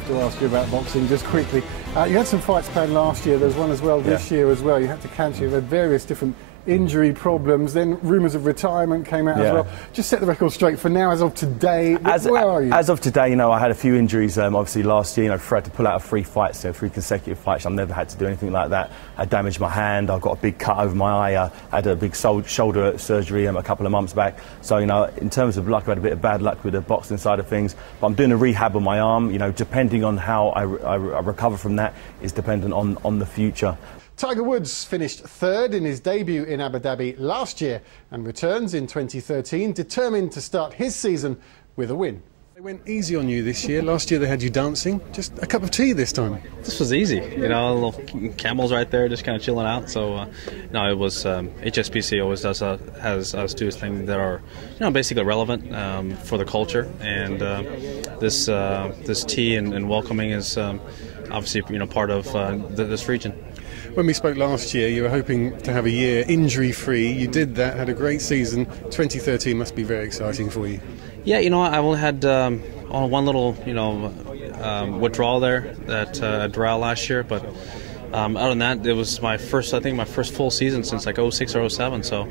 have to ask you about boxing just quickly. You had some fights planned last year. There's one as well this year as well. You had to cancel. You've had various different injury problems. Then rumours of retirement came out as well. Just set the record straight for now. As of today, where are you? As of today, you know, I had a few injuries. Obviously, last year, you know, had to pull out of 3 fights, 3 consecutive fights. I've never had to do anything like that. I damaged my hand. I've got a big cut over my eye. I had a big shoulder surgery a couple of months back. So, you know, in terms of luck, I had a bit of bad luck with the boxing side of things. But I'm doing a rehab on my arm. You know, depending on how I recover from that is dependent on the future. Tiger Woods finished third in his debut in Abu Dhabi last year and returns in 2013, determined to start his season with a win. They went easy on you this year. Last year they had you dancing. Just a cup of tea this time. This was easy, you know, little camels right there just kind of chilling out. So, no, it was HSBC always has us do things that are, you know, basically relevant for the culture. And this tea and welcoming is obviously, you know, part of this region. When we spoke last year, you were hoping to have a year injury-free. You did that, had a great season. 2013 must be very exciting for you. Yeah, you know, I only had one little, you know, withdrawal there at Doral last year, but other than that, it was my first full season since like 06 or 07. So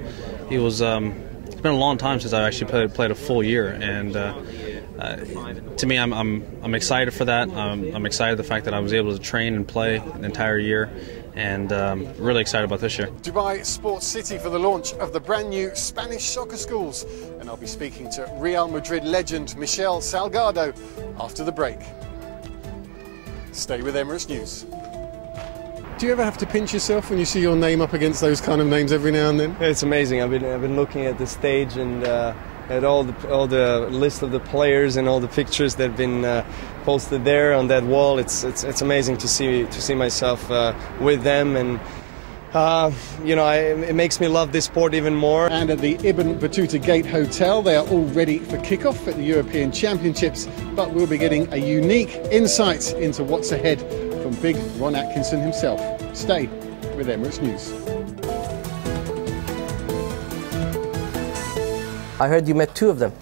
it was, it's been a long time since I actually played a full year, and to me, I'm excited for that. I'm excited the fact that I was able to train and play the entire year, and really excited about this year. Dubai Sports City for the launch of the brand new Spanish soccer schools, and I'll be speaking to Real Madrid legend Michel Salgado after the break. Stay with Emirates News. Do you ever have to pinch yourself when you see your name up against those kind of names every now and then? It's amazing. I've been looking at the stage and at all the list of the players and all the pictures that have been posted there on that wall. It's amazing to see myself with them, and you know, it makes me love this sport even more. And at the Ibn Battuta Gate Hotel, they are all ready for kickoff at the European Championships, but we'll be getting a unique insight into what's ahead from big Ron Atkinson himself. Stay with Emirates News. I heard you met 2 of them.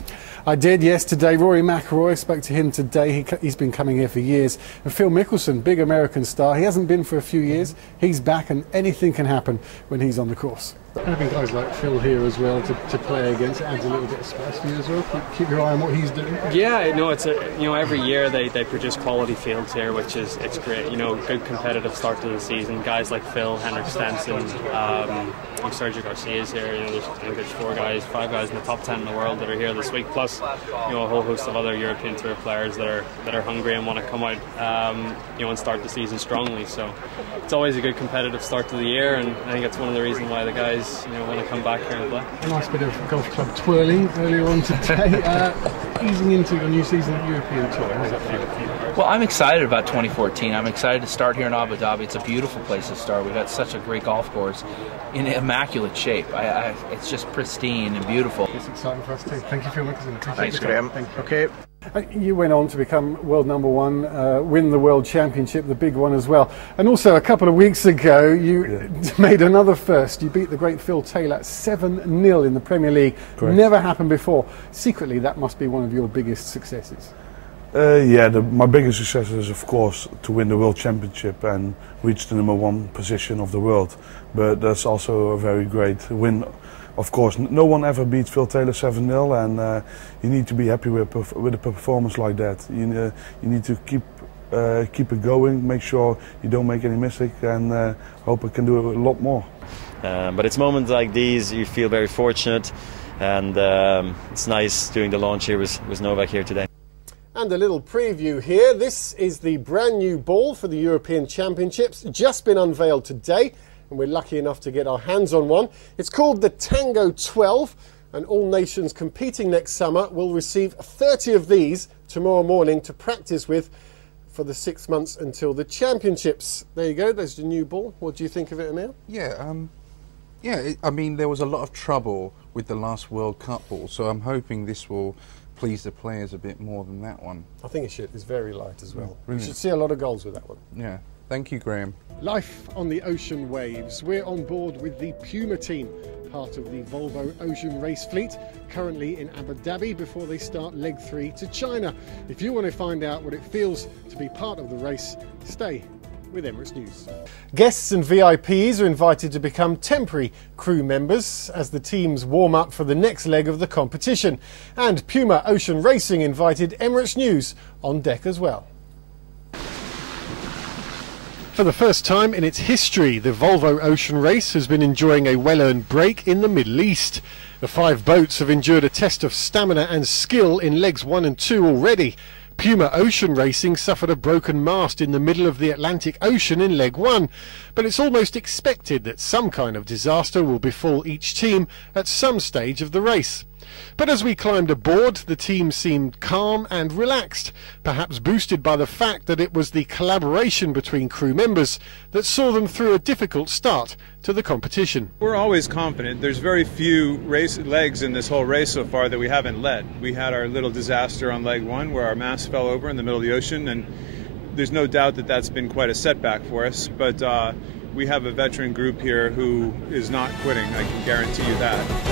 I did, yes, today. Rory McIlroy, spoke to him today. He's been coming here for years. And Phil Mickelson, big American star. He hasn't been for a few years. He's back, and anything can happen when he's on the course. Having guys like Phil here as well to play against adds a little bit of spice for you as well. Keep your eye on what he's doing. Yeah, no, it's every year they produce quality fields here, which is great. You know, good competitive start to the season. Guys like Phil, Henrik Stenson, Sergio Garcia's here. You know, I think there's 5 guys in the top 10 in the world that are here this week. Plus, you know, a whole host of other European Tour players that are hungry and want to come out, you know, and start the season strongly. So it's always a good competitive start to the year, and I think that's one of the reasons why the guys, you know, want to come back here and play. A nice bit of golf club twirling earlier on today. Easing into your new season at European Tour. How's that feel? Well, I'm excited about 2014. I'm excited to start here in Abu Dhabi. It's a beautiful place to start. We've got such a great golf course in immaculate shape. It's just pristine and beautiful. It's exciting for us too. Thank you, Phil Mickelson. Thanks, Graham. Okay. You went on to become world #1, win the World Championship, the big one as well. And also a couple of weeks ago, you made another first. You beat the great Phil Taylor 7-0 in the Premier League. Correct. Never happened before. Secretly, that must be one of your biggest successes. Yeah, my biggest success is, of course, to win the World Championship and reach the #1 position of the world. But that's also a very great win. Of course, no one ever beat Phil Taylor 7-0, and you need to be happy with a performance like that. You need to keep it going, make sure you don't make any mistake, and hope I can do a lot more. But it's moments like these you feel very fortunate, and it's nice doing the launch here with Novak here today. And a little preview here. This is the brand new ball for the European Championships, just been unveiled today, and we're lucky enough to get our hands on one. It's called the Tango 12, and all nations competing next summer will receive 30 of these tomorrow morning to practice with for the 6 months until the championships. There you go, there's the new ball. What do you think of it, Emil? Yeah, I mean, there was a lot of trouble with the last World Cup ball, so I'm hoping this will please the players a bit more than that one. I think it should. It's very light as well. Brilliant. You should see a lot of goals with that one. Yeah. Thank you, Graham. Life on the ocean waves. We're on board with the Puma team, part of the Volvo Ocean Race fleet, currently in Abu Dhabi before they start leg 3 to China. If you want to find out what it feels to be part of the race, stay with Emirates News. Guests and VIPs are invited to become temporary crew members as the teams warm up for the next leg of the competition. And Puma Ocean Racing invited Emirates News on deck as well. For the first time in its history, the Volvo Ocean Race has been enjoying a well-earned break in the Middle East. The 5 boats have endured a test of stamina and skill in legs 1 and 2 already. Puma Ocean Racing suffered a broken mast in the middle of the Atlantic Ocean in leg 1, but it's almost expected that some kind of disaster will befall each team at some stage of the race. But as we climbed aboard, the team seemed calm and relaxed, perhaps boosted by the fact that it was the collaboration between crew members that saw them through a difficult start to the competition. We're always confident. There's very few legs in this whole race so far that we haven't led. We had our little disaster on leg 1 where our mast fell over in the middle of the ocean, and there's no doubt that that's been quite a setback for us, but we have a veteran group here who is not quitting, I can guarantee you that.